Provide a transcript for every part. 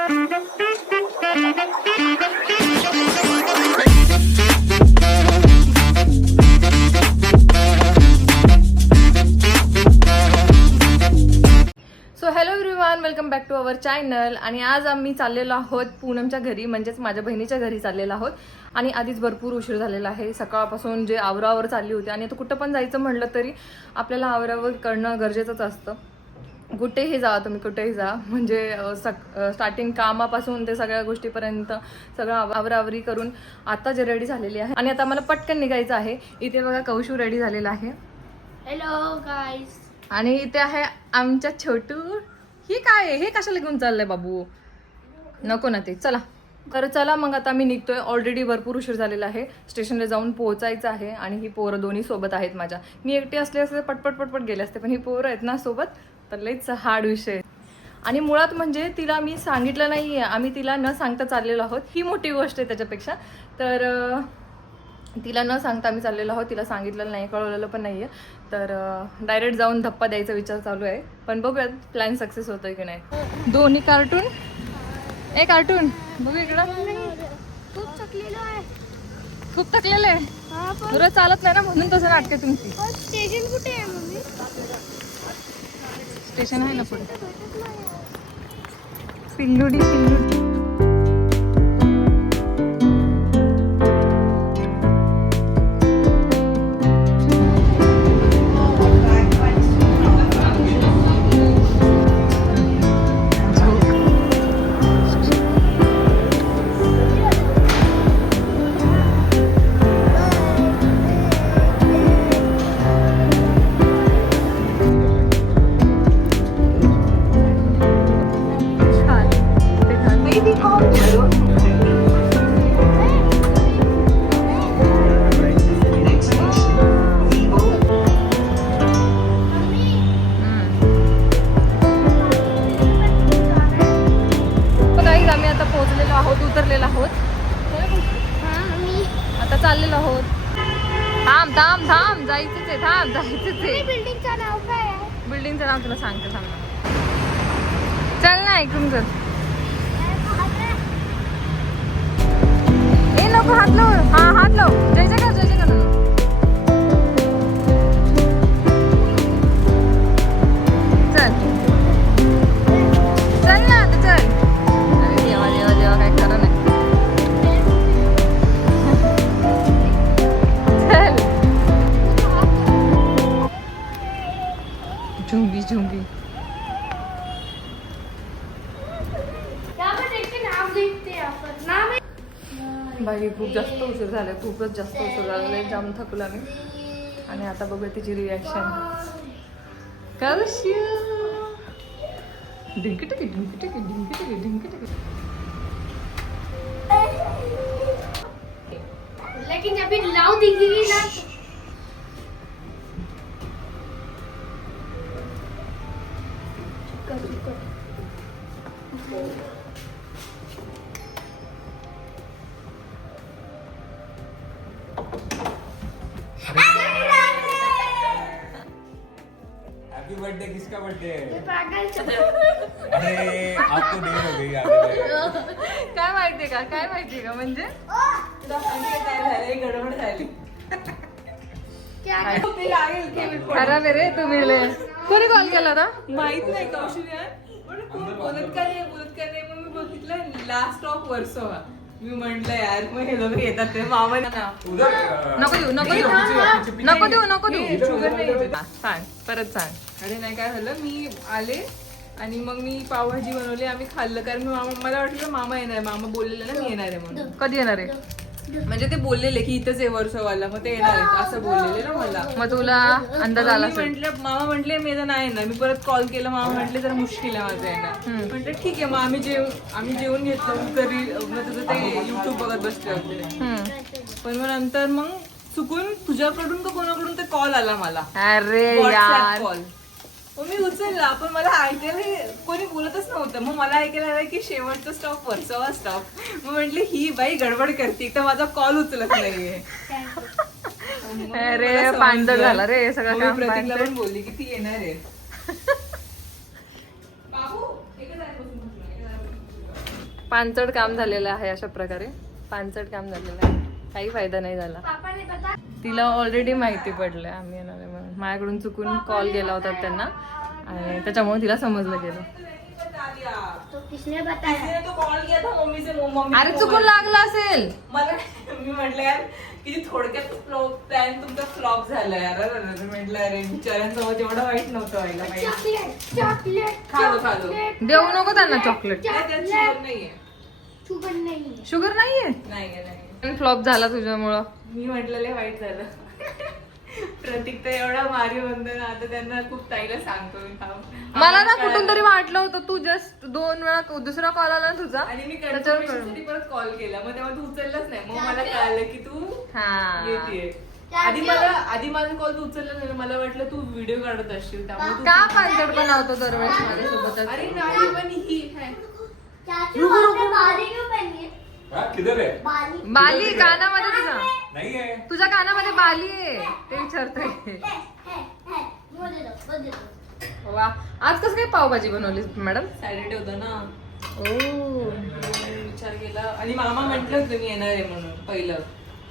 So hello everyone, welcome back to our channel. आणि आज आम्ही चाललेलो आहोत पूनमच्या घरी, म्हणजेच माझ्या बहिणीच्या घरी चाललेलो आहोत. आणि आधीच भरपूर उशीर झालेला आहे. सकाळपासून जे आवरावर चालली होती आणि आता कुठं पण जायचं म्हणलं तरी आपल्याला आवरावर करणं गरजेचंच असतं. कुठेही जा तुम्ही, कुठेही जा, म्हणजे स्टार्टिंग कामापासून ते सगळ्या गोष्टीपर्यंत सगळं आवरावरी करून आता जे रेडी झालेली आहे. आणि आता मला पटकन निघायचं आहे. इथे बघा कौशू रेडी झालेला आहे. Hello guys. आणि इथे आहे आमच्या छोटू. ही काय आहे? हे कशाला घेऊन चाललंय बाबू? नको ना ते. चला तर चला मग आता मी निघतोय. ऑलरेडी भरपूर उशीर झालेला आहे. स्टेशनला जाऊन पोहोचायचं आहे. आणि ही पोरं दोन्ही सोबत आहेत माझ्या. मी एकटी असले असते पटपट पटपट गेले असते, पण ही पोरं आहेत ना सोबत, तर लईच हार्ड विषय. आणि मुळात म्हणजे तिला मी सांगितलं नाही आहे, आम्ही तिला न सांगता चाललेलो आहोत. ही मोठी गोष्ट आहे त्याच्यापेक्षा. तर तिला न सांगता आम्ही चाललेलो आहोत. तिला सांगितलेलं नाही, कळवलेलं पण नाही आहे. तर डायरेक्ट जाऊन धप्पा द्यायचा विचार चालू आहे. पण बघूयात प्लॅन सक्सेस होतोय की नाही. दोन्ही कार्टून, एक कार्टून बघू इकडं. खूप थकलेलो आहे. खूप थकलेलं आहे. तुला चालत नाही ना, म्हणून तसं नाटक आहे तुमची. स्टेशन कुठे आहे मम्मी? स्टेशन आहे ना पुढे. पिल्लुडी पिल्लुडी. उतरलेला आहोत. आता चाललेलो आहोत. थांब थांब थांब, जायचंच आहे. थांब, जायचंच आहे. बिल्डिंगचं नाव काय आहे? बिल्डिंगचं नाव तुला सांगते, थांब. चल ना ऐकून चल. ए नको हात लाव. हा हात लाव. जय जय जय जय. चल चल ना आता चल. अरे देवा देवा देवा, काय खरं नाही. चल. झुंगी झुंगी. बाई खूप जास्त उशीर झाला, खूपच जास्त उशीर झालेला. जाम थकलो आम्ही. आणि आता बघूया तिची रिॲक्शन. कौशू ढिंकी टिकी ढिंकी टिकी ढिंकी टिकी ढिंकी टिकी. लेकिन जब ये लाव दिखेगी ना, हैप्पी बर्थडे. किसका बर्थडे है? पागल. अरे आपको देर हो गई यार. काय माहितीये का, काय माहितीये का, म्हणजे काय झालंय, गडबड झाली. क्या खराब आहे रे तुम्ही. कोणी कॉल केला होता? माहित नाही कौशल्य पण कोण बोलत का नाही मग मी बघितलं लास्ट ऑफ वर्सोवा. मी म्हंटल यार मग हे लोक येतात ते मामा ना. नको देऊ नको देऊ नको देऊ नको देऊ. शुगर नाही. सांग परत सांग. अरे नाही काय झालं, मी आले आणि मग मी पावभाजी बनवली. आम्ही खाल्लं कारण मला वाटलं मामा येणार आहे. मामा बोललेलं ना मी येणार आहे म्हणून. कधी येणार आहे? म्हणजे ते बोललेले की इथंच आहे वर्सोवाला, मग ते येणार आहेत असं बोललेले ना मला. मग तुला अंदाज आला मी म्हंटल, मामा म्हटले मी तर नाही येणार. मी परत कॉल केला, मामा म्हटले जरा मुश्किल आहे माझं येणार. म्हटलं ठीक आहे. मग आम्ही जेवून घेतलं तरी तुझं ते युट्यूब बघत बसले होते. पण मग नंतर मग चुकून तुझ्याकडून का कोणाकडून ते कॉल आला मला. अरे व्हॉट्सअप कॉल. मग मी उचलला, पण मला ऐकायला कोणी बोलतच नव्हतं. मग मला ऐकायला आलं की शेवटचा स्टॉप वर्सोवा स्टॉप. मग म्हटले ही बाई गडबड करते, तर माझा कॉल उचलत नाहीये. अरे पांढर झाला रे सगळं काम. प्रतीकला पण बोलली की ती येणार आहे. पानचट काम झालेलं आहे. अशा प्रकारे पानचट काम झालेलं आहे, काही फायदा नाही झाला. पापा ने बता तिला ऑलरेडी माहिती पडलं आम्ही येणार आहे म्हणून. माझ्याकडून चुकून कॉल गेला होता त्यांना आणि त्याच्यामुळे तिला समजलं गेलं. तो किसने बताया? तिने तो कॉल किया था मम्मी से, मम्मी अरे चुकून लागलं असेल. मला मी म्हटलं यार किती थोडक्यात प्लॅन तुमचा फ्लॉप झाला यार. अरे म्हटलं अरे बिचाऱ्यांसोबत एवढं वाईट नव्हतं व्हायला पाहिजे. चॉकलेट चॉकलेट खालो खालो. चॉकलेट देऊ नको त्यांना चॉकलेट. काय त्यात शुगर नाहीये. शुगर नहीं शुगर नाहीये. नाहीये. फ्लॉप झाला तुझ्यामुळं. मी म्हटलेलं वाईट झालं. प्रतीक तर एवढा भारी म्हणतो ना, आता त्यांना खूप ताईला सांगतो मी थांब. मला ना कुठून तरी वाटलं होतं तू जस्ट 2 वेळा दुसरा कॉल आला ना तुझा आणि मी त्याच्यावर कन्फर्मेशनसाठी परत कॉल केला, मग तेव्हा तू उचललाच नाही. मग मला कळालं की तू हा येतेय. आधी माझा कॉल तू उचलला नाही, मला वाटलं तू व्हिडिओ काढत असशील त्यामुळे तू- का पानचट बनवतो दरवेळेस माझ्यासोबत. अरे नाही पण ही है. चाचू आपने बाली क्यों पहनी है? हाँ, किधर है? बाली बाली कानामध्ये तुझा, नहीं है. तुझ्या कानामध्ये बाली आहे ते विचारतोय. है वो दे दो वा, आज कसं काय पावभाजी बनवली मॅडम? सॅटर्डे होता ना, ओ विचार केला आणि मामा म्हटलं होतं मी येणार आहे म्हणून पहिलं.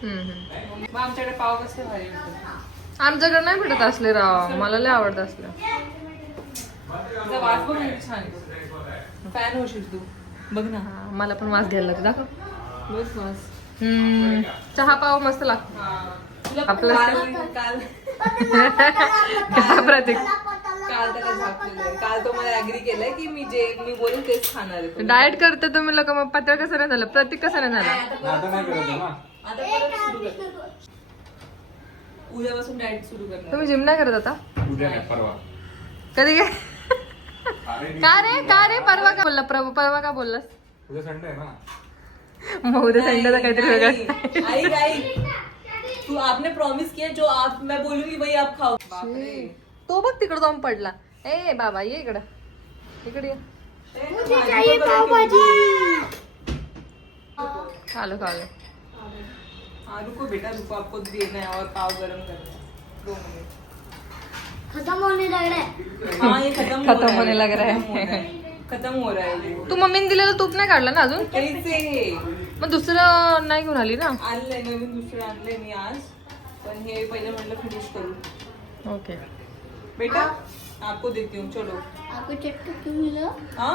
मग आमच्याकडे पाव कसे भारी होते. आमच्याकडे नाही भेटत असले राव, मला लय आवडत असलं. त्याचा वास बघ किती छान आहे. फॅन होशील तू बघ ना. हा, मला पण वास घ्यायला लागतो. दाखव. बस वास. चहा पाव मस्त लागतो. तुला आपलं- काल काय प्रतीक काल त्याला झाकलेलं. काल तो मला ऍग्री केलाय की मी बोलेन तेच खाणार आहे तो. डाएट करते तुम्ही लोक, मग पातळ कसं नाही झालं, प्रतीक कसं नाही झाला. नाटक नाही करत आहे ना. आता परत सुरू कर. उद्यापासून डाएट सुरू करणार. तुम्ही जिम नाही करत आता? उद्या नाही, परवा. कधी काय? अरे का रे परवा का बोलला? परवा का बोललास? उद्या संडे आहे ना. मग उद्या संडेला काहीतरी वेगळं. आई आई तू आपने प्रॉमिस किया जो आप मैं बोलूंगी वही आप खाओ. बापरे. तो बघ तिकडे जाऊन पडला. ए बाबा ये इकडं, इकडे ये. मुझे चाहिए पाव भाजी खालो खालो. हाँ रुको बेटा रुको, आपको देना है और पाव गरम करना है. 2 मिनट. खत्म होने लग रहा है. हाँ ये खत्म खत्म होने लग रहा है. खत्म हो रहा है ये. तू मम्मीने दिलेलं तूप नाही काढलं ना अजून? कैसे मग दुसरं नाही घेऊन आली ना? आणलंय नवीन दुसरं आणलंय मी आज, पण हे पहिले म्हटलं फिनिश करू. ओके. बेटा आपको देती हूँ चलो. आपको चटका क्यों मिला? हाँ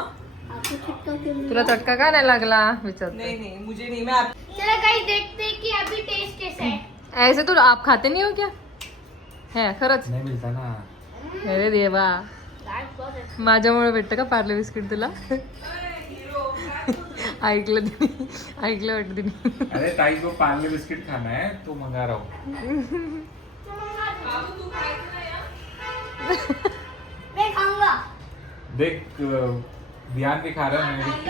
आपको चटका क्यों मिला? तुला चटका का नाही लागला विचार. नहीं नहीं मुझे नहीं. मैं आप चलो गाइस देखते हैं कि अभी टेस्ट कैसा है. ऐसे तो आप खाते नहीं हो क्या? है खरंच? नाही मिळता ना. अरे देवा, माझ्यामुळे भेटतं का पार्ले बिस्किट तुला? ऐकलं तिने, ऐकलं वाटतं तिने. अरे ताई को पार्ले बिस्किट खाना है तो मंगा रहा हूँ. मैं खाऊंगा. देख ध्यान भी खा रहा है, मैं भी.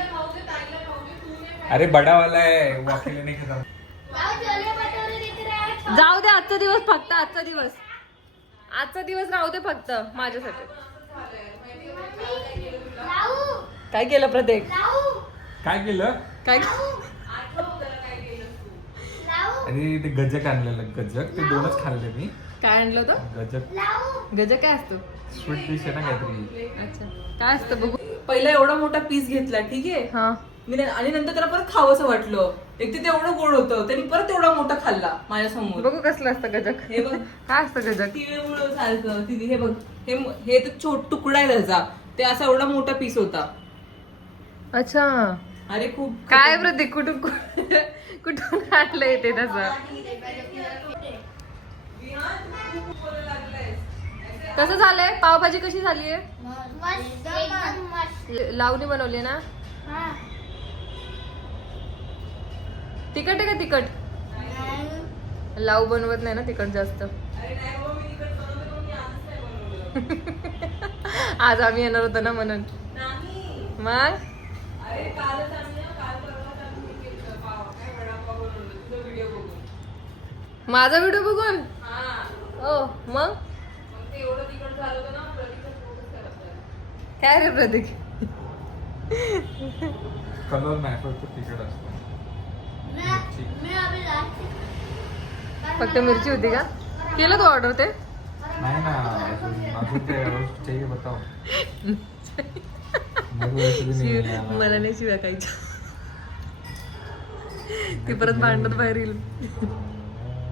अरे बड़ा वाला है वो अकेले नहीं खाता. लाओ छोले भटूरे दिख रहे हैं. जाऊ दे आजचा दिवस, फक्त आजचा दिवस, आजचा दिवस राहू दे फक्त माझ्यासाठी. लाऊ काय केलं प्रत्येक? लाऊ काय केलं? काय? लाऊ अरे ते गजक आणलेलं, गजक ते 2च खाल्ले मी. काय आणलं होतं? गजक लाऊ गजक काय असतो? स्वीट डिश आहे ना काहीतरी. अच्छा, काय असतं बघू. पहिला एवढा मोठा पीस घेतला ठीक आहे हा, आणि नंतर त्याला परत खावंसं वाटलं. एक तर ते एवढं गोड होतं, त्यांनी परत एवढा मोठा खाल्ला माझ्यासमोर. बघू कसलं असतं गजक. हे बघ काय असतं गजक? तिळगुळ सारखं. हे बघ हे तर छोट तुकडा आहे त्याचा, ते असा एवढा मोठा पीस होता. अच्छा, अरे खूप काय प्रतीक कुठून कुठून काढलं येते तसं? कसं झालंय? पावभाजी कशी झालीये? मस्त एकदम मस्त. लावणी बनवली ना? हाँ. तिखट आहे का तिखट? लाव बनवत नाही ना तिखट जास्त. आज आम्ही येणार होतो ना म्हणून. मग माझा व्हिडिओ बघून? हो मग काय रे प्रतीक? कलर नाही फक्त तिखट असतं. मैं अभी लास्ट फक्त मिरची होती का? केलं तू ऑर्डर ते? नाही ना, अजून ते रोज चाहिए बताओ. मेरे को रेसिपी नहीं है. मला नाही शिव्या खायच्या. ती परत भांडत बाहेर येईल.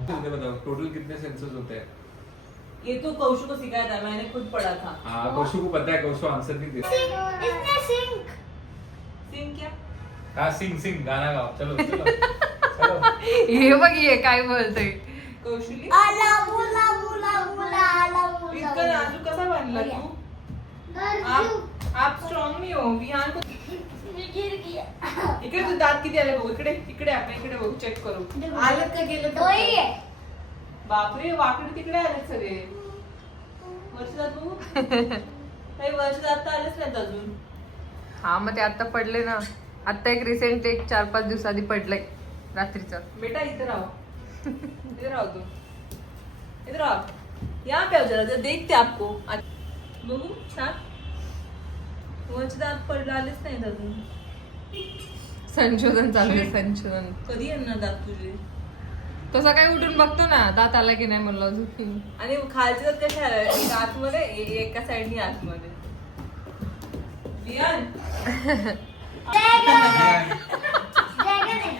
बताओ टोटल कितने सेंसस होते हैं? ये तो कौशु को सिखाया था, मैंने खुद पढ़ा था. हाँ कौशु को पता है, कौशु आंसर नहीं देता. इसने सिंक सिंग क्या? हाँ सिंग सिंग गाना गाओ, चलो चलो चलो. हे बघ ये काय बोलतोय. कौशली आला बोला बोला बोला आला इतका बोला नाजूक कसा बांधला तू? आप स्ट्रॉंग नहीं हो. विहान को गिर गया इकडे तू दात किती आले बघू. इकडे इकडे आपण इकडे बघू, चेक करू. आलेत का गेले? दोही आहे बापरे, वाकडे तिकडे आलेत सगळे. वर्षा तू काही वर्ष आता आलेच नाहीत अजून. हा मग ते आता पडले ना. आता एक रिसेंट एक 4-5 दिवसाआधी पडलंय रात्रीचं. बेटा इधर आओ, इधर आओ तुम, इधर आओ. यहाँ पे आओ जरा, जरा देखते आपको. बघू छान. वर्ष दात पडला आलेच नाहीत अजून. संशोधन चालू आहे संशोधन. कधी येणार दात तुझे? तसा काय उठून बघतो ना दात आला की नाही म्हणलं अजून. आणि खालचे दात कसे आले? एक आतमध्ये एका साईडनी आतमध्ये. विहान ड्रॅगन आहे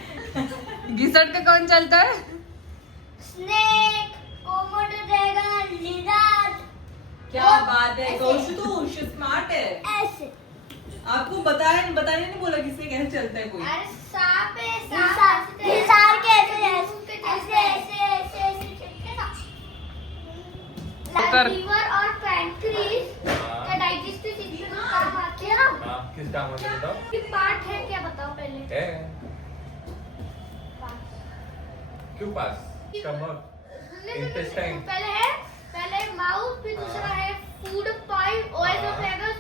घिसट का कौन चलतोय? स्नेक कोमोडो ड्रॅगन लिझार्ड क्या बात है कौशु, तू स्मार्ट है. ऐसे आपको बताने नहीं बोला किसने कैसे चलता है कोई. अरे सांप है सांप लिझार्ड के ऐसे ऐसे ऐसे ऐसे ऐसे चलते ना. कर. लीवर और पैंक्रीज का डाइजेस्टिव सिस्टम में काम आते हैं ना. हाँ किस काम होते हैं बताओ? कि पार्ट है क्या बताओ पहले. है क्यों पास? Stomach, Intestine. पहले माउथ, फिर दूसरा है फूड पाइप, ओएसोफेगस,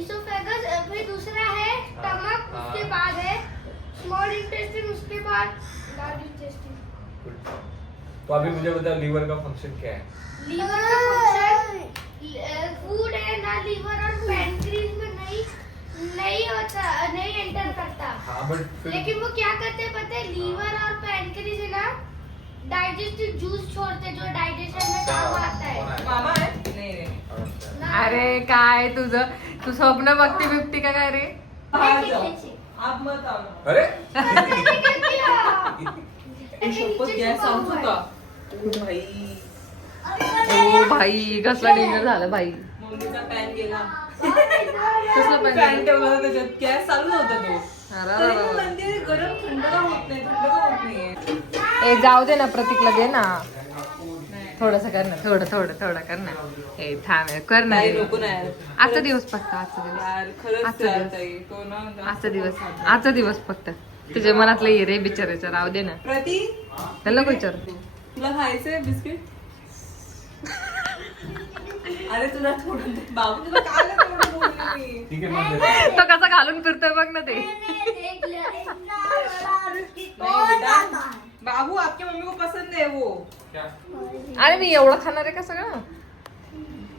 इसोफेगस, फिर दूसरा है स्टमक, उसके बाद है स्मॉल इंटेस्टाइन, उसके बाद लार्ज इंटेस्टाइन. Good. तो अभी मुझे बताओ लीवर का फंक्शन क्या है? लीवर का फंक्शन फूड है ना. लीवर और पैंक्रीज में नहीं होता, नहीं एंटर करता. हाँ बट लेकिन वो क्या करते हैं पता है? लीवर और पैंक्रीज है ना डाइजेस्टिव जूस छोड़ते जो डाइजेशन में काम आता है. मामा है? नहीं. अरे काय तुझं, तू स्वप्न बघती बिबती का काय रे? बाहर जाओ, आप मत आओ. अरे तू शपथ गॅस सांगतो का? ओ भाई, ओ भाई कसला डेंजर झालं भाई. मम्मीचा पॅन गेला. कसलं पॅन पण ठेवला होता त्याच्यात, गॅस चालू होता तो. अरे, तरी पण म्हणते गरम थंड का होत नाही, थंड का होत नाहीये. ए जाऊ दे ना प्रतीकला दे ना. थोडस कर ना, थोडं कर ना. ए थांब कर ना. नाही नको नाही यार. आजचा दिवस फक्त आजचा दिवस यार खरंच आजचा यार दिवस. ताई, तो ना आजचा दिवस फक्त तुझ्या मनातलं ये रे बिचारायचं राहू दे ना. प्रती, त्याला नको विचार. तुला खायचंय बिस्किट? अरे तुला थोडं दे. बाबू तुला काय नाही थोडं बोलले मी. ठीक है मत दे. तो कसा घालून फिरतोय बघ ना ते. देख लिया इतना बड़ा नहीं बेटा, बाबू आपकी मम्मी को पसंद है वो. क्या? अरे मी एवढं खाणार आहे का सगळं?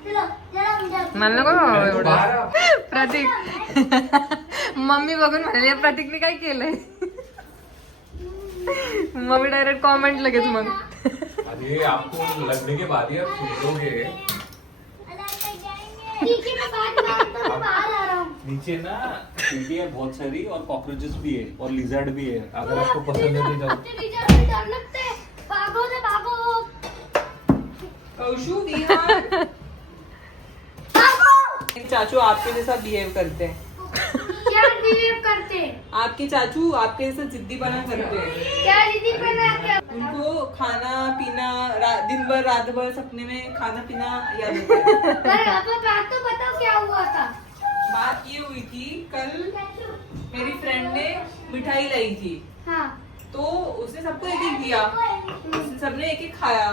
चलो जरा मुझे मला नको बाबा अरे तू बाहर एवढं. आ. प्रतीक मम्मी बघून म्हणाले प्रतीकने काय केलंय. मम्मी डायरेक्ट कॉमेंट लगेच मग. अरे आपको लगने के बाद ही आप सुनोगे. ठीक है मैं बाद में आता हूँ, बाहर आ रहा हूँ. नीचे ना चींटी है बहुत सारी और कॉकरोचेस भी है और लिजर्ड भी है. अगर आपको पसंद है तो जाओ. मुझे नीचे में डर लगता है. भागो ना भागो कौशु, विहान, भागो. चाचू आपके जैसा बिहेव करते हैं. क्या बिहेव करते हैं? आपके चाचू आपके जैसा जिद्दी बना करते हैं. क्या दीदी बना क्या? उनको खाना पीना दिन भर रात भर सपने में खाना पीना याद होता है. पर अब बात तो बताओ क्या हुआ था. बात ये हुई थी, कल मेरी फ्रेंड ने मिठाई लाई थी, हाँ तो उसने सबको एक एक दिया. सबने एक एक खाया.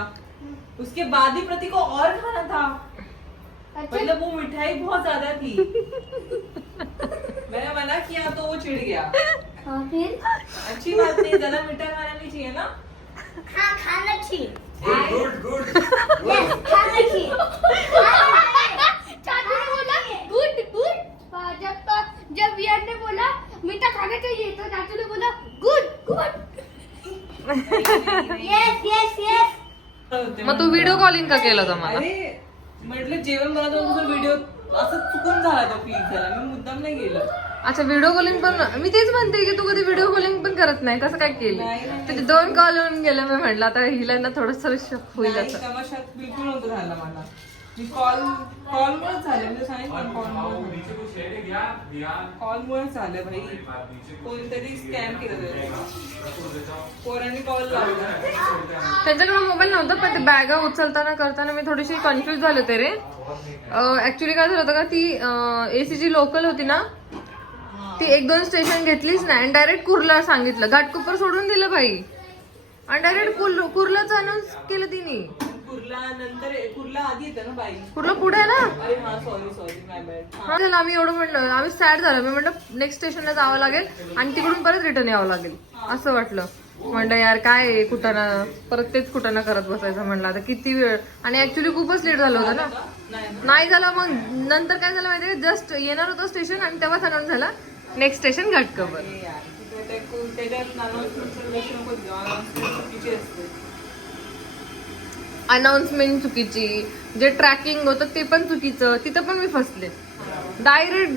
उसके बाद भी प्रति को और खाना था. अच्छा. मतलब वो मिठाई बहुत ज्यादा थी. मैंने मना किया तो वो चिढ़ गया. हाँ फिर अच्छी बात नहीं, ज्यादा मीठा खाना नहीं चाहिए ना. हाँ खाना चाहिए. गुड गुड Yes, खाना चाहिए. चाचू ने बोला गुड गुड. जब विहान ने बोला मीठा खाना चाहिए तो चाचू ने बोला good good. Yes yes yes. मग तू व्हिडिओ कॉलिंग का केलं होतं मला? अरे म्हटलं जेवण बनवतो तुझा व्हिडिओ असं चुकून झाला तो फील झाला. मी मुद्दाम नाही गेलं. अच्छा व्हिडिओ कॉलिंग पण मी तेच म्हणते की तू कधी व्हिडिओ कॉलिंग पण करत नाही कसं काय केलं तिथे 2 कॉल होऊन गेले मी म्हटलं आता हिला ना थोडस होईल नाही, असं तमाशात बिलकुल नव्हतं झालं मला. मी कॉलमुळेच झाले म्हणजे सांगितलं कॉलमुळेच झालं भाई. कोणतरी स्कॅम केलं त्याच्यावर. पोरांनी कॉल लावला. त्यांच्याकडे मोबाईल नव्हता पण ते बॅगा उचलताना करताना मी थोडीशी कन्फ्युज झाले होते रे. ऍक्च्युली काय झालं होतं का ती एसी जी लोकल होती ना ती 1-2 स्टेशन घेतलीच नाही आणि डायरेक्ट कुर्ला सांगितलं. घाटकोपर सोडून दिलं भाई आणि डायरेक्ट कुर्लाचं अनाऊन्स केलं तिने. कुर्ला आधी येतं ना बाई. कुर्ला पुढे आहे ना. अरे हा सॉरी माय बॅड. हा झालं आम्ही एवढं म्हणलं आम्ही सॅड झालं. मी म्हटलं नेक्स्ट स्टेशनला जावं लागेल आणि तिकडून परत रिटर्न यावं लागेल असं वाटलं. म्हणलं यार काय कुठाना परत तेच कुठाना करत बसायचं म्हणलं आता किती वेळ. आणि ऍक्च्युली खूपच लेट झालं होतं ना. नाही झालं मग नंतर काय झालं माहितीये जस्ट येणार होतं स्टेशन आणि तेव्हाच अनाऊन्स झाला नेक्स्ट स्टेशन घाटकोपर. अनाउन्समेंट चुकीची जे ट्रॅकिंग होतं ते पण चुकीचं. तिथं पण मी फसले. डायरेक्ट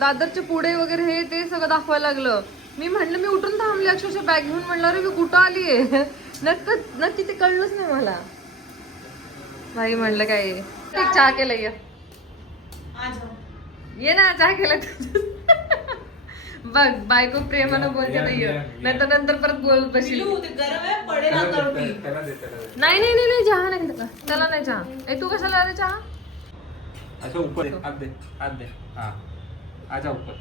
दादरच्या पुढे वगैरे हे ते सगळं दाखवायला लागलं. मी म्हटलं मी उठून थांबले अक्षरशः बॅग घेऊन. म्हणलं अरे मी कुठं आलीये नक्की ते कळलंच नाही मला. भाई म्हणलं काय एक चहा केलं ये ना चहा केला बघ बायको प्रेमानं बोलते नाही तर नंतर परत बोलत बसली. नाही चहा नाही त्याला नाही चहा. तू कशाला आले चहा. अच्छा ऊपर हाथ दे हाँ आजा ऊपर.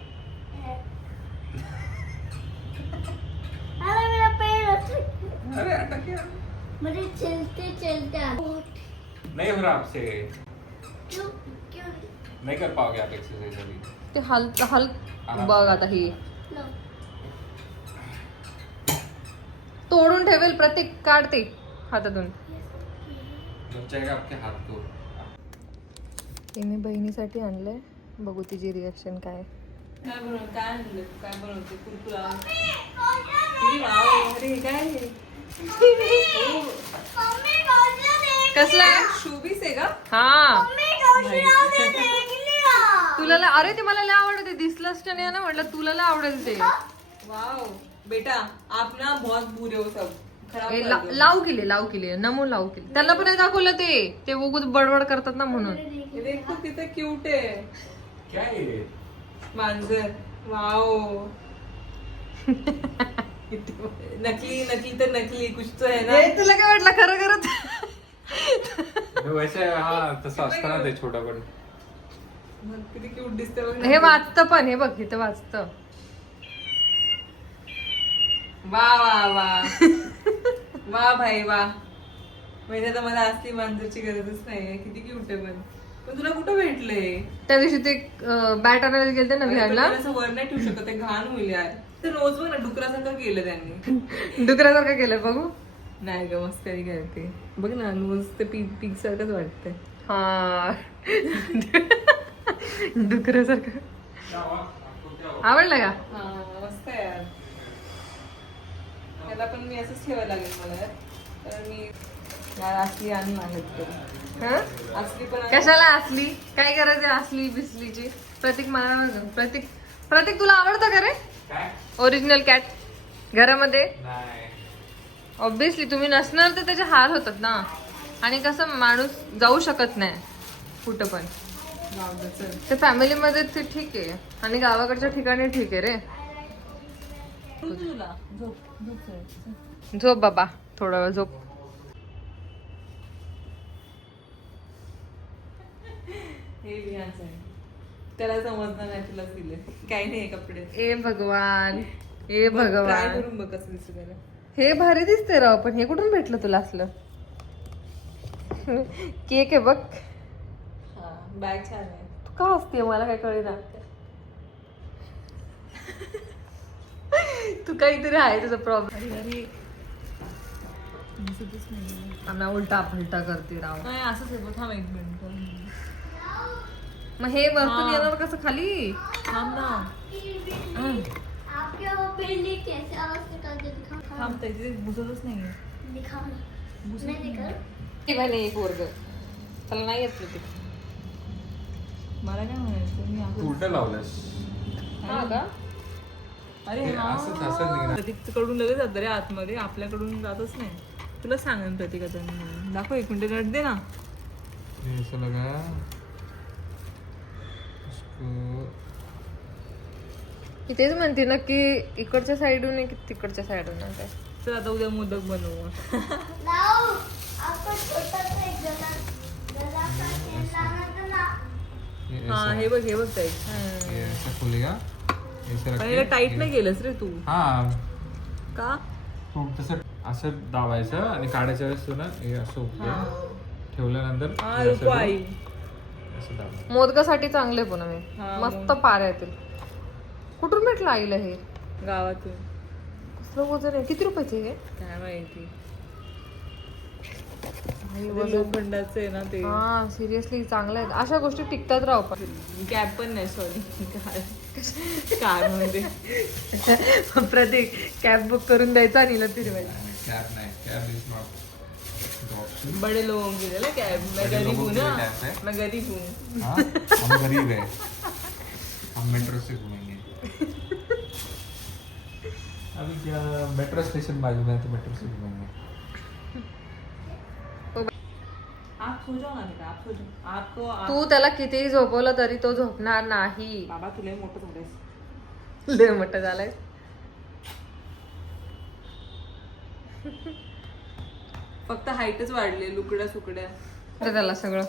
अरे मेरा पैर अरे अटक गया. मुझे चलते नहीं हो रहा आपसे. क्यों नहीं कर पाओगे आप एक्सरसाइज अभी. ते हल बघ आता ही नो तोडून ठेवेल प्रत्येक काढते हातातून. लग जाएगा आपके हाथ को. तिने बहिणीसाठी आणलंय बघू तिची रिएक्शन काय. काय बनवते कुरकुरा. अरे काय कसला आहे शोबीस आहे का. हा तुला अरे ते मला लय आवडते दिसलंच नाही ना म्हटलं तुला लय आवडेल ते. वाव बेटा आप ना बहुत बुरे हो सब. खराब ए, कर ला- दो. लावू केली नमू लावू केली त्याला पण हे दाखवलं ते उगूच बडबड करतात ना म्हणून. हे देखो किती क्यूट आहे क्या ये. मांजर. वाव नकली तर नकली कुछ तो है ना. तुला काय वाटलं खरं करत वैसे हाँ तसं असतं ना ते छोटं पण. किती क्यूट दिसते बघ ना. हे वाचतं पण हे बघ इथं वाचतं. वा वा वा वा भाई वा. म्हणजे आता मला असली मांजरची गरजच नाहीये. किती क्यूट आहे पण तुला कुठं भेटले. त्या दिवशी ते बॅट आणायला गेलते ना विहारला. असं वर नाही ठेवू शकत. ते घाण होईल यार. ते रोज बघ ना डुकरासारखं केलं त्यांनी. डुकरासारखं केलं बघू. नाही ग मस्त तरी करते बघ ना. नोज ते पीक सारखंच वाटतंय. हा डुकरासारखं आवडलं का. हा मस्त आहे यार. त्याला पण मी असंच ठेवायला लागेल मला. तर मी यार असली आणून मागत करू. हा? असली पण कशाला असली काय करायचं असली बिसलीची. प्रतीक मला प्रतीक तुला आवडतं का रे काय. ओरिजिनल कॅट घरामध्ये. नाही. ऑब्विसली तुम्ही नसणार तर त्याचे हाल होतात ना. आणि कसं माणूस जाऊ शकत नाही कुठं पण. ते फॅमिलीमध्ये ते ठीक आहे आणि गावाकडच्या ठिकाणी ठीक आहे रे. तुला झोप बाबा थोडा वेळ झोप. हे विहानचं आहे. त्याला समजणार नाही तुला दिले काही नाही कपडे. ए भगवान ए ट्राय भगवान करून बघ कसं दिसतं त्याला. हे भारी दिसते राव पण हे कुठून भेटलं तुला असलं. केक आहे बघ. हा बॅग छान आहे. तू का असते मला काय कळेना. तू काहीतरी आहे तुझा प्रॉब्लेम. दिसतच नाही. आम्हाला उलटा फलटा करते राव. नाही असंच आहे. थांब एक मिनिट. मग हे वरतून येणार कसं खाली. थांब ना. आपके वो बिल्ली कैसे आवाज निकालते दिखाओ. थांब त्याची घुसतच नाहीये. दिखाओ ना. नहीं निकल. नाही एक वर्ग त्याला नाही येत ते. मला काय म्हणायचं मी तू असं उलट लावलंस. हा का? अरे हे हा असंच निघणार. प्रतीककडून लगेच जात रे आतमध्ये, आपल्याकडून जातच नाही. तुला सांगेन प्रतीकाचा दाखव, एक मिनिट नट दे ना. ये ऐसा लगा उसको. की तेच म्हणते ना की इकडच्या साईडून आहे की तिकडच्या साईडून आहे काय. चल आता उद्या मोदक बनवू. लाओ आपका छोटा सा एक गला का तेल लाना था ना। ये हा ऐसा हे बघ ताई. ये ऐसा खुलेगा ऐसे पण याला टाईट रख नाही केलंस रे तू. हा का? तो तसं असं दाबायचं आणि काढायच्या वेळेस तू ना हे असं होतं ठेवल्यानंतर हा हे असं रुको आई. असं दाबायचं. मोदकासाठी चांगले पण मी हा, मस्त पाऱ्या येतील. कुठून भेटलं आईला हे? गावातून. कसलं वजन आहे? किती रुपयाचे हे? काय माहिती. आई, ते वजन. लोखंडाचं आहे ना ते. हा सिरियसली चांगलं आहे. अशा गोष्टी टिकतात राव पण. कॅब पण नाही, सॉरी. कार मध्ये प्रतीक कॅब बुक करून द्यायचा आणि हिला फिरवायचं. कॅब नाही, कॅब इज नॉट ऑप्शन. बड़े लोगों के लिए ना कैब. मैं बड़े गरीब लोगों हूँ के लिए ना, कैब है। मैं गरीब हूँ. हाँ, हम गरीब हैं, हम मेट्रो से घूमेंगे. अभी क्या मेट्रो स्टेशन बाजू में है तो मेट्रो से घूमेंगे. आप सो जाओ ना बेटा, आप सो जाओ. आपको तू त्याला कितीही झोपवलं तरी तो झोपणार नाही. बाबा तुला मोठं झालंयस. लय मोठं झालंय. फक्त हाईटच वाढले, लुकड्या सुकड्या. तर त्याला सगळं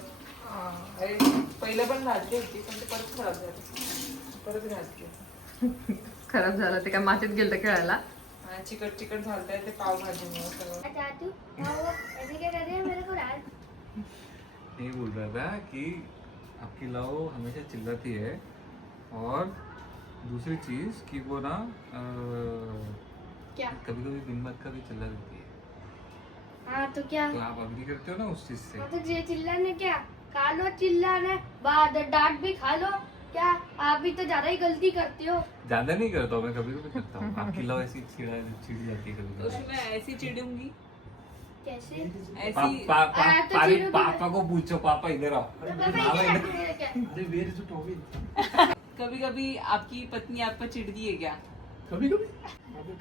अरे पहिलं पण घातली होती पण ते परत खराब झाली. परत घातली. खराब झालं. ते काय मातीत गेलं खेळायला. चिकट चिकट झालतंय ते पावभाजीमुळे सगळं. अच्छा तू वो ऐसे क्या कर रहे हैं मेरे को रात ये बोल रहा था कि आपकी लव हमेशा चिल्लाती है और दूसरी चीज कि वो ना क्या कभी कभी दिन भर का भी चिल्ला देती है. हाँ तो क्या तो आप अग्री करते हो ना उस चीज से. हाँ तो ये चिल्लाने क्या खा लो चिल्लाने बाद डांट भी खा लो क्या आप भी तो ज्यादा ही गलती करते हो ज्यादा नहीं करता हूँ मैं, कभी कभी करता हूँ. आपकी लव ऐसी चिड़ी जाती है कभी तो कभी. मैं ऐसी चिड़ूंगी, कैसे ऐसी. पापा को पूछो. पापा इधर आओ. तो पापा पापा ये इधर. क्या कभी कभी आपकी पत्नी आप पर चिढ़ती है क्या? कभी कभी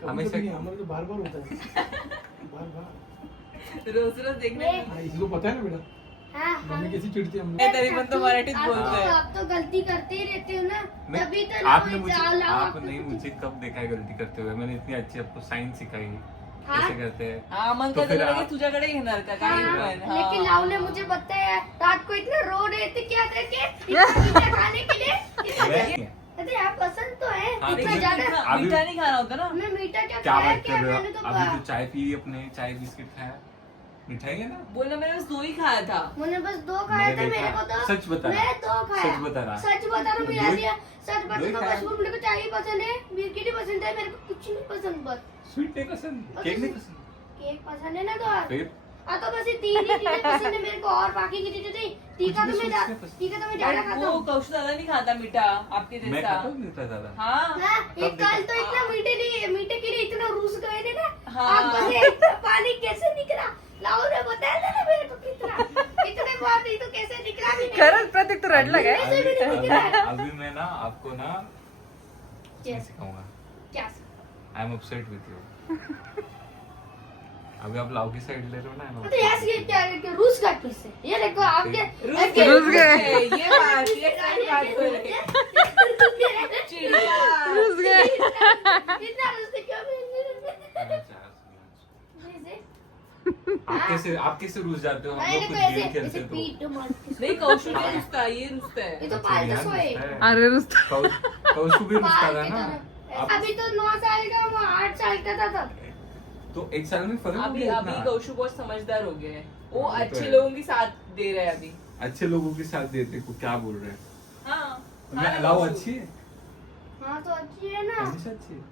हमेशा हमारे तो बार बार होता है. बार बार. रोज रोज देखने नहीं। हाँ, इसको पता है ना बेटा हाँ मम्मी हम कैसी चिढ़ती है हम नहीं, तरी पण तो मराठीत आप बोलतोय. आप तो गलती करते ही रहते हो ना मैं तभी तो आपने लोग मुझे लाओ आपने मुझे कब देखा है गलती करते हुए. मैंने इतनी अच्छी आपको साइंस सिखाई हाँ? कैसे करते हैं. हा मग तो काय फिर तुला आप- लगेच तुझ्याकडे घेणार का काही हाँ, पण. लेकिन हा. लाओ ने मुझे बताया रात को इतना रो रहे थे क्या करके इतना मीठा खाने के लिए मैं- अरे आप पसंद तो है हाँ, इतना लेकिन- ज्यादा अभी- मीठा नहीं खाना होता ना. मैं मीठा क्या क्या खाया बात क्या कर रहे मैंने हो. तो अभी तो चाय पी अपने, चाय बिस्किट खाया, मिठाई है ना. बोलना मैंने बस 2 ही खाया था. मैंने बस 2 खाए थे मैंने मेरे को देखा. तो सच बता. मैं 2 खाया सच बता रहा. सच बता रहा हूँ दो मिला ही- दिया सच दो ही बता तो खाया. बस मेरे को चाय ही पसंद है बिस्किट ही पसंद है मेरे को कुछ नहीं पसंद बस स्वीट नहीं पसंद, केक नहीं पसंद. केक पसंद है ना तो फिर हाँ तो बस ये 3 ही चीजें पसंद है मेरे को और बाकी की चीजें नहीं तीखा तो कुछ भी मैं स्वीट नहीं पसंद. तीखा तो मैं ज्यादा खाता वो हूँ कौशल दादा नहीं खाता मीठा आपके मैं जैसा. खाता नहीं था ज्यादा. हाँ हाँ, ये तब कल देखा. तो इतना मीठे के लिए इतना रूस गए थे ना हाँ. आप बोले इतना पानी कैसे निकला लाओ ने बताया था ना मेरे को कितना इतने बार नहीं तो कैसे निकला भी नहीं खरंच प्रतीक तू रडला काय? अभी मैं ना आपको ना क्या सिखाऊंगा. क्या I am upset with you. अभी आप लाव की साइड ले रहे हो ना. तो यार ये क्या रूस का किससे ये देखो आपके रुस गए. ये बात ये सही बात बोल रहे. चिड़िया. रुस गए. इतना रूस क्यों आप कैसे रूस जाते हो. हम मैंने लोग तो कुछ ऐसे गेम खेलते ऐसे हैं तो. पीठ मार के नहीं कौशल नहीं रुसता, ये रुसता ये है. तो अच्छा, 500 है यार, अरे रुसता. कौशु भी रुसता था पाल की ना. तरह। आप- अभी तो 9 साल का वो 8 साल का था तब तो एक साल में फर्क हो अभी गया अभी इतना. कौशु बहुत समझदार हो गया है. वो हाँ, तो अच्छे है. लोगों की साथ दे रहा है अभी. अच्छे लोगों के साथ देते को क्या बोल रहे हैं. हाँ. मैं लाव अच्छी है. हाँ तो अच्छी है ना हमेशा अच्छी है.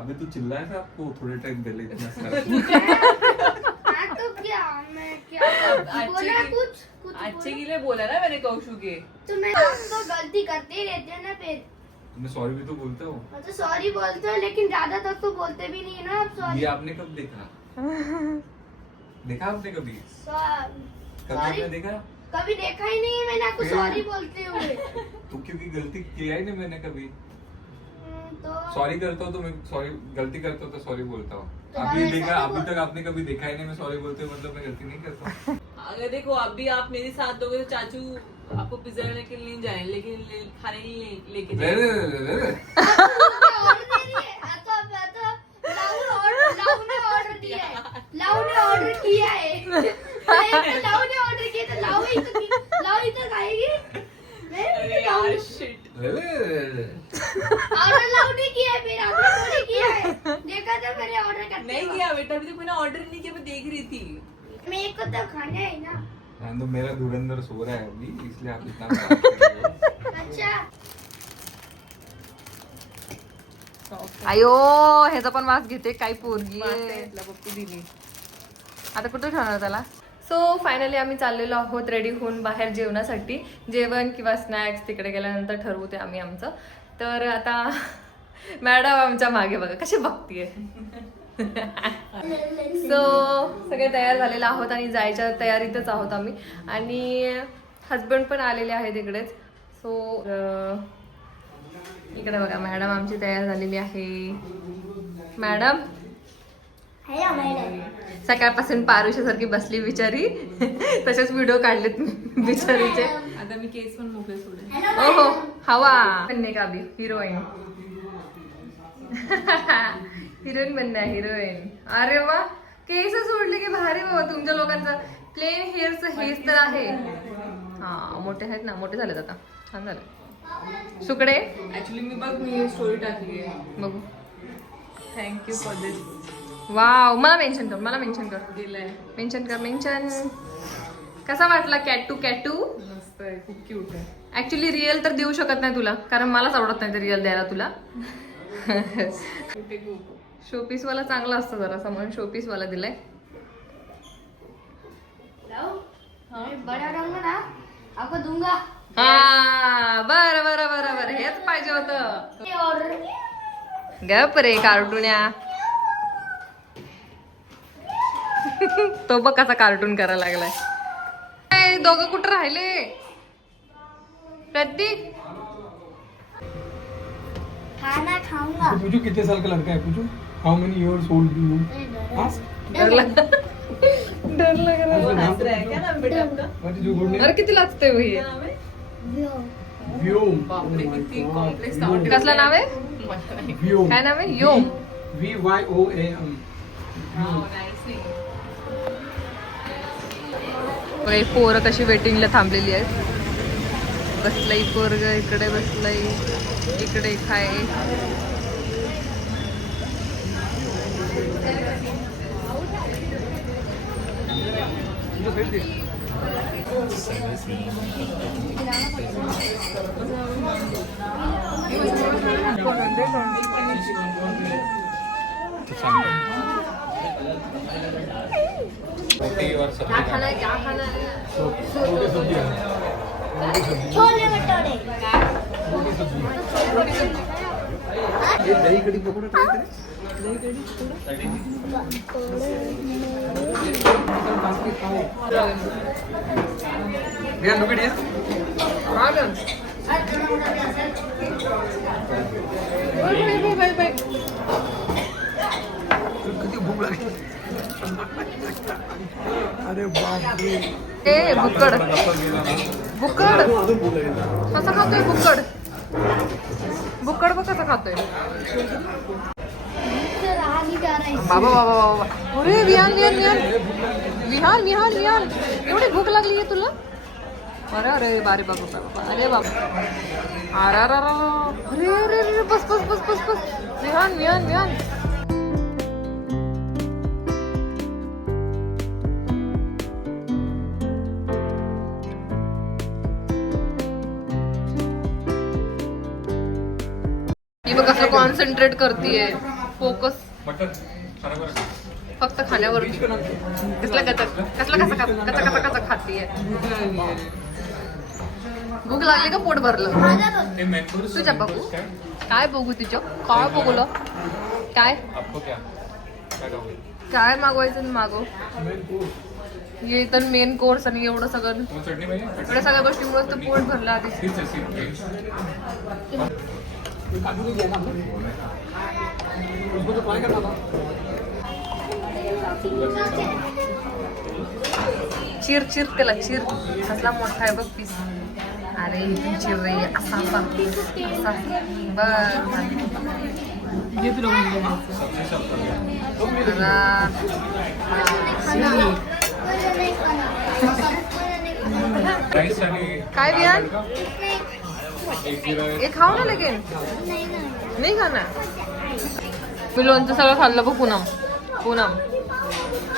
अभी तो चिल्लाया था आपको थोड़े टाइम पहले इतना सारा. हाँ तो क्या मैं क्या अच्छे बोला की- कुछ कुछ अच्छे बोला? के लिए बोला ना मैंने कौशु के. तो मैं तो गलती करते ही रहते हैं ना फिर मैं सॉरी भी तो बोलता हूँ. मैं तो सॉरी बोलते हो लेकिन ज्यादा तक तो बोलते भी नहीं है ना आप ये सॉरी आपने कब देखा. देखा आपने कभी कभी सॉरी आपने देखा. कभी देखा ही नहीं है मैंने आपको फिर? सॉरी बोलते हुए तो क्योंकि गलती किया ही नहीं मैंने कभी. तो सॉरी करता हूँ तो मैं सॉरी गलती करता हूँ तो सॉरी बोलता हूँ। तो अभी ऐसा देखा, नहीं अभी तक आपने कभी देखा ही नहीं मैं सॉरी बोलते हुए, मतलब मैं गलती नहीं करता। अगर देखो अभी आप मेरे साथ दोगे तो चाचू आपको पिज्जा लेने के लिए नहीं जाए, लेकिन खाने के लिए लेके रे जाए। रे रे रे। ऑर्डर दे रही है। आता लाऊ ने ऑर्डर दिया है। लाऊ ने ऑर्डर किया है। लाऊ ने ऑर्डर किया तो लाऊ ही तो खाएगी। अरे यार शिट। रे रे रे रे। ऑर्डर लाऊ ने किया है, मेरा आपने थोड़ी किया है। देखा था मैंने ऑर्डर करते नहीं वक्त। किया बेटा, अभी तक मैंने ऑर्डर नहीं किया, मैं देख रही थी। मेरे को तो खाना है ना। हाँ, तो मेरा धुरंधर सो रहा है अभी, इसलिए आप इतना बात कर रहे हो। अच्छा अयो ह्याचा पण वास घेते काही पोरगी आहे. पप्पी दिली. आता कुठे ठेवणार त्याला. सो फायनली आम्ही चाललेलो आहोत रेडी होऊन बाहेर जेवणासाठी. जेवण किंवा स्नॅक्स तिकडे गेल्यानंतर ठरवते आम्ही आमचं. तर आता मॅडम आमच्या मागे बघा कशी बघतीये. सो सगळे तयार झालेले आहोत आणि जायच्या तयारीतच आहोत आम्ही. आणि हजबंड पण आलेले आहेत इकडेच. सो इकडे बघा मॅडम आमची तयार झालेली आहे. मॅडम है मॅडम. सकाळपासून पारुशासारखी बसली बिचारी. तसेच व्हिडिओ काढलेत मी बिचारीचे. आता मी केस पण मोकळे सोडे. ओहो हवा बनने का भी हिरोइन. हिरोईन बनणे आहे हिरोईन. अरे वा केस सोडले की भारी बाबा तुमच्या लोकांचं. प्लेन हेअरचं हेच तर आहे. हा मोठे आहेत ना, मोठे झालेत आता. छान झालं. सुकडे ऍक्च्युली मी स्टोरी टाकली आहे. बघू. Thank you for this. वाव मला मेन्शन कर, मला मेन्शन कर, दिलंय. मेन्शन कर, मेन्शन. कसा वाटला कॅटू कॅटू. मस्त आहे, खूप क्यूट आहे. ऍक्च्युली रिअल तर देऊ शकत नाही तुला, कारण मलाच आवडत नाही ते रिअल द्यायला तुला. क्यूट आहे खूप. शोपीस वाला चांगला असतो जरासा म्हणून शोपीस वाला दिलाय. लाऊ बड़ा रंग ना आपको दूंगा. हा बरं बरं बरं बरं हेच पाहिजे होतं. ये ऑर्डर गप रे कार्टून्या. तो बघ कसा कार्टून करायला लागलाय. ए, दोघं कुठं राहिले. प्रतीक खाना खाऊंगा. तो पूछो कितने साल का लड़का है, पूछो हाउ मेनी इयर्स ओल्ड यू. डर लग डर लग रहा है. हंस रहा है. क्या नाम बेटा आपका? What is your good name. अरे किती लाजतोय हो हे. क्या नाम है? व्योम. बापरे किती कॉम्प्लेक्स नाव. कसलं नाव आहे. व्योम. काय नाव आहे. योम. VYOAM. बघा ही पोरं कशी वेटिंगला थांबलेली आहेत. बसलंय पोरग इकडे बसलंय, इकडे खाय. रोटी और क्या सब्जी खाना है, क्या खाना है. रोटी सब्जी है. छोले भटूरे. रोटी सब्जी. ये दही कड़ी पकौड़ा ट्राई करें. भैया look at here. किती भूक लागली. अरे बाप रे. ए बुक्कड बुक्कड अजून भूक लागली. कसं खातोय बुक्कड. बुक्कड बघ कसं खातोय. रहा नहीं जा रहा है. बाबा बाबा बाबा. अरे विहान विहान विहान विहान विहान विहान एवढी भूक लागली आहे तुला. अरे अरे बारे बाबा बाबा. अरे बाबा. अरे अरे अरे अरे अरे बस बस बस बस बस. विहान विहान विहान. ही बघ कसं कॉन्सन्ट्रेट करतीये. फोकस मटन खाना बरं. फक्त खाण्यावरती. कसला कसा खातीये. भूक लागली का पोट भरलं. हे मैंगो तुझ्या बघू काय बघू तुझं काय बघूलं काय आपको क्या खाओगे. काय मागवायचं आणि मागव. हे तर मेन कोर्स आणि एवढं सगळं वो चटनी भाई एवढ्या सगळ्या गोष्टींमुळे तर पोट भरलं आधीच. सिर्फ काजू को दिया ना हमने उसको तो फ्राई करना था चिर चिर त्याला चिर कसला मोठा आहे बघ पीस अरे इथून चिर रे असा असा असा बघ ये तुला म्हणलं राईस आणि काय बियान एक जिरा हे खाऊ ना लेकिन नाही खाणार मी लोणचं सगळं खाल्लं बघ पूनम पूनम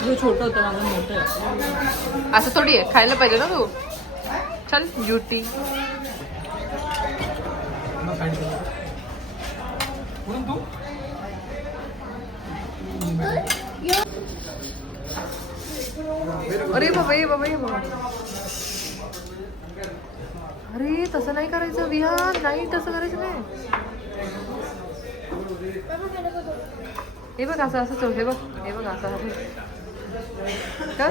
जो छोटं होतं माझं मोठं आहे. असं थोडी आहे खायला पाहिजे ना तू चल ज्युटी अरे बाबा ये बाबा ये बाबा अरे तसं नाही करायचं विहान नाही तसं करायचं नाही हे बघ असं असं चल हे बघ असं असं कर.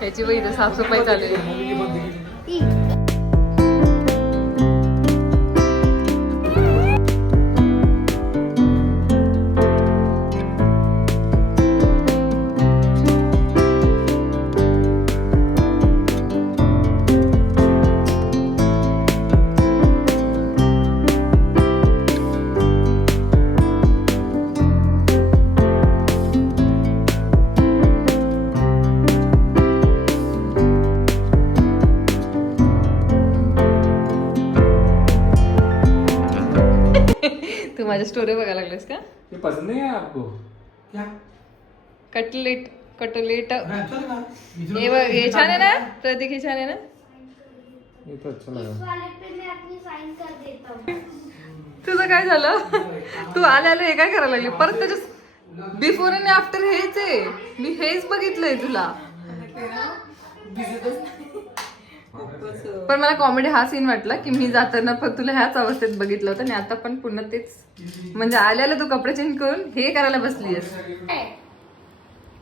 ह्याची बाई इथं साफसफाई चालू आहे तू माझ्या स्टोरी बघायला लागलेस का ये पसंद नहीं है आपको क्या कटलेट कटलेट चलेगा हे बघ हे छान आहे ना प्रतीक हे छान आहे ना ये तो अच्छा लगा वाले पे मैं अपनी साइन कर देता हूँ तुझं काय झालं तू आले आले हे काय करायला लागली परत त्याच्या बिफोर आणि आफ्टर हेच आहे मी हेच बघितलंय तुला पण मला कॉमेडी हा सीन वाटला की मी जाताना पण तुला ह्याच अवस्थेत बघितलं होतं आणि आता पण पुन्हा तेच म्हणजे आल्याला तू कपडे चेंज करून हे करायला बसलीयस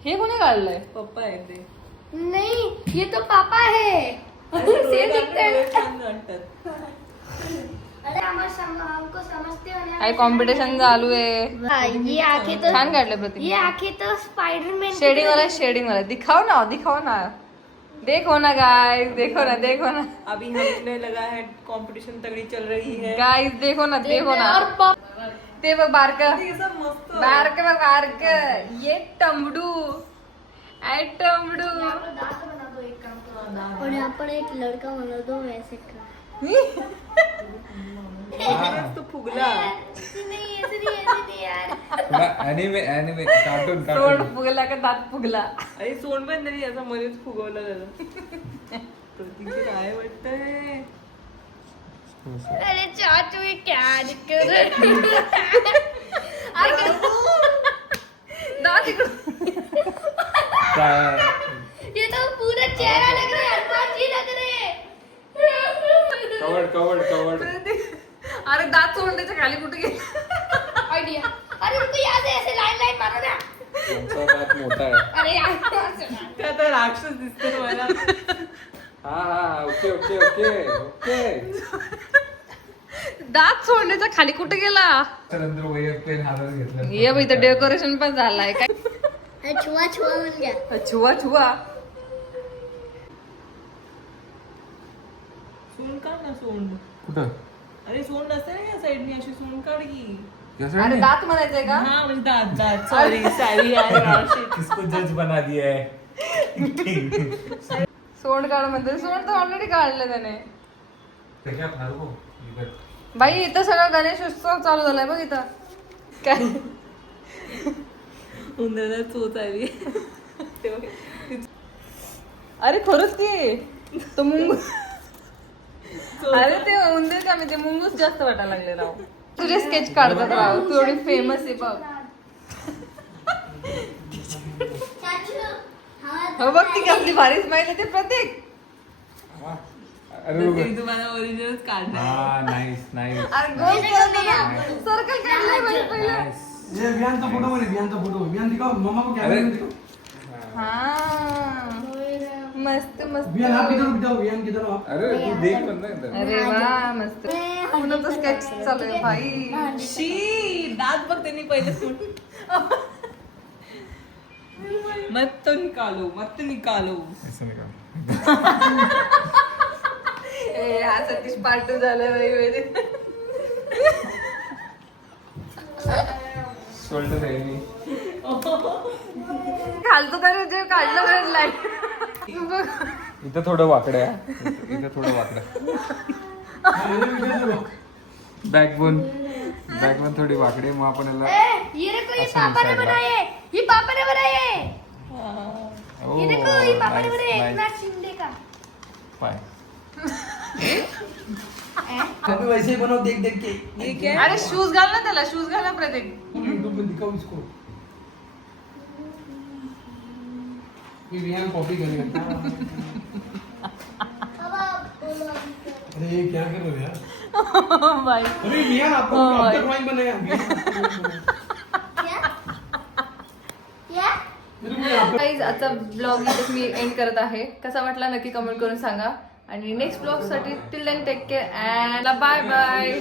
हे कोणी काढलंय पप्पा आहे ते नहीं ये तो पापा है सेम दिखते हैं छान वाटतात. अरे हमको समझते हो ना काय कॉम्पिटिशन चालू आहे हाँ, ये आंखें तो छान काढलं प्रतीक ये आंखें तो स्पाइडरमैन शेडिंग वाला दिखाओ ना देखो ना गाइस देखो ना अभी हमने लगा है कंपटीशन तगड़ी चल रही है गाइस देखो ना और पापा ते बघ बारका ये सब मस्त बारक ये टमडू आय टमडू और यहाँ पर एक लड़का बना दो वैसे का तो फुगला ऐसे नहीं यार एनिमे कार्टून तोंड फुगला का दात फुगला अरे सोन पण नाही असं मध्येच फुगवलं त्याला प्रतीक काय वाटतंय अरे चाचू ये क्या दिक्कत है दात इकडं ये तो पूरा चेहरा लग रहा है हनुमान जी लग रहे हैं कवर्ड अरे दात सोडून त्याच्या खाली कुठे गेला आइडिया अरे उनको यहाँ से ऐसे लाइन लाइन मारो ना तुमचा दात मोठा आहे अरे यार ते आता राक्षस दिसते मला हा ओके दात सोडण्याच्या खाली कुठे गेला नंतर वैयक्तिक हातात घेतलं ये बाई तर डेकोरेशन पण झालाय काय छुआ छुआ बन गया छुआ सोंड काढ ना सोंड कुठं अरे सोंड असते ना या साईडनी अशी सोंड काढ की अरे दात म्हणायचंय का हा म्हणजे दात सॉरी यार किसको जज बना दिया है सोंड काढ म्हणते सोंड तर ऑलरेडी काढलं त्याने ते क्या फारू को बाई इथं सगळं गणेश उत्सव चालू झालाय बघ इथं काय उंदराला चोच आली अरे खरंच की तो मुंग अरे ते उंदीर का मी ते मुंगूस जास्त वाटायला लागले राव तुझे स्केच काढतात राव तू एवढी फेमस आहे बघ हो बघ ती कसली भारी स्माईल आहे ते प्रतीक अरे रुको. तुम्हाला ओरिजिनल काढणार हा नाईस अरे गोल सर्कल काढलाय बाई पहिलं नाईस ये विहान का फोटो बने विहान का फोटो विहान दिखाओ मम्मा को अरे कैमरा में दिखाओ हाँ मस्त मस्त विहान आप किधर रुक जाओ, विहान किधर हो आप? अरे तू देख बंदा इधर अरे वाह मस्त पुन्हा तो स्केच चालू आहे भाई शी दात बघ त्यांनी पहिले मत निकालो ऐसा निकाल ए हा सतीश पार्ट 2 झालं भाई शोल्डर आहे मी खालचं तर जे काढलं तर लाईट इथं थोडं वाकडं आहे इथं थोडं वाकडं बॅकबोन थोडी वाकडी आहे, मग आपण याला ये देखो ये अच्छा, पापा ने inside बनाई है, ये पापा ने बनाई है, ओ, ये देखो ये पापा ने nice, बनाई है, nice. एकनाथ शिंदे का। पाय अभी वैसे ही बनाओ देख देख के। ये क्या है? अरे शूज घाल ना त्याला शूज घाल ना प्रतीक यूट्यूब में दिखाओ इसको। ये विहान कॉपी करेगा। अरे ये क्या कर रहे हो यार? भाई अरे विहान आपको हाँ, अब भाई। तक ड्राइंग बनाया। क्या? क्या? मेरे को यहाँ पे गाईज आजचा ब्लॉग इथेच मी एंड करत आहे कसा वाटला नक्की कमेंट करून सांगा आणि नेक्स्ट ब्लॉग साठी till then take care and bye bye